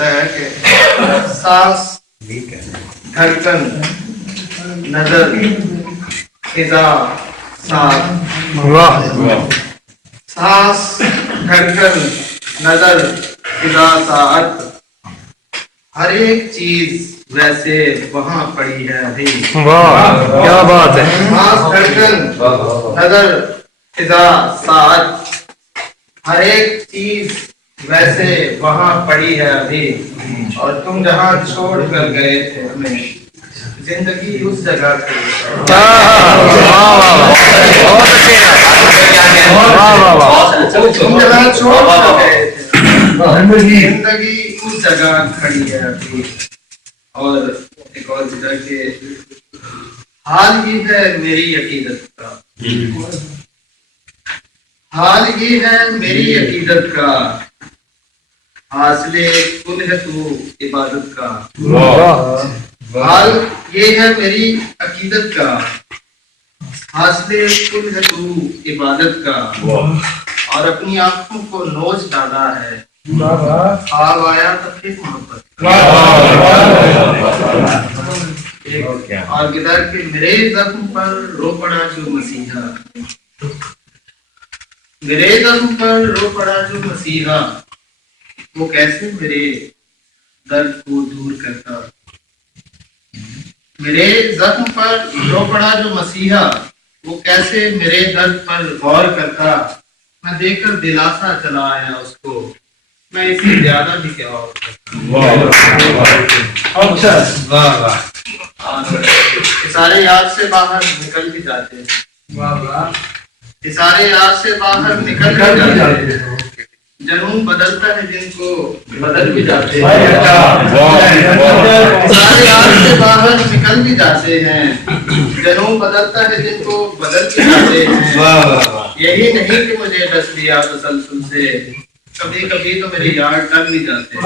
لکھتا ہے کہ سانس دھڑکن نظر فضا ساتھ سانس دھڑکن نظر فضا ساتھ ہر ایک چیز ویسے وہاں پڑی ہے ابھی. واہ کیا بات ہے. سانس دھڑکن نظر فضا ساتھ ہر ایک چیز ویسے وہاں پڑی ہے ابھی. اور تم جہاں چھوڑ کر گئے تھے ہمیں زندگی اس جگہ تھی. تم جہاں چھوڑ کر گئے تھے زندگی اس جگہ کھڑی ہے ابھی. اور ایک اور جگہ کہ حال ہی ہے میری عقیدت کا حال ہی ہے میری عقیدت کا حاصل کن ہے تو عبادت کا. حال یہ ہے میری عقیدت کا حاصل کن ہے تو عبادت کا. اور اپنی آنکھوں کو نوچ ڈالا ہے خواب آیا تو پھر محبت کا. اور کدھر کہ میرے زخم پر رو پڑا جو مسیحا میرے زخم پر رو پڑا جو مسیحا وہ کیسے میرے درد کو دور کرتا. میرے زخم پر رو پڑا جو مسیحا وہ کیسے میرے درد پر غور کرتا. میں دیکھ کر دلاسا چلا آیا اس کو میں اس سے زیادہ بھی کیا اور سارے یاد سے باہر نکل بھی جاتے ہیں سارے یاد سے باہر نکل بھی جاتے ہیں. جنون بدلتا ہے جن کو بدل بھی جاتے ہیں. سارے یاد سے باہر نکل بھی جاتے ہیں. جنون بدلتا ہے جن کو بدل بھی جاتے ہیں. یہی نہیں کہ مجھے ڈس دیا تسلسل سے کبھی کبھی تو میرے یار ڈر بھی جاتے ہیں.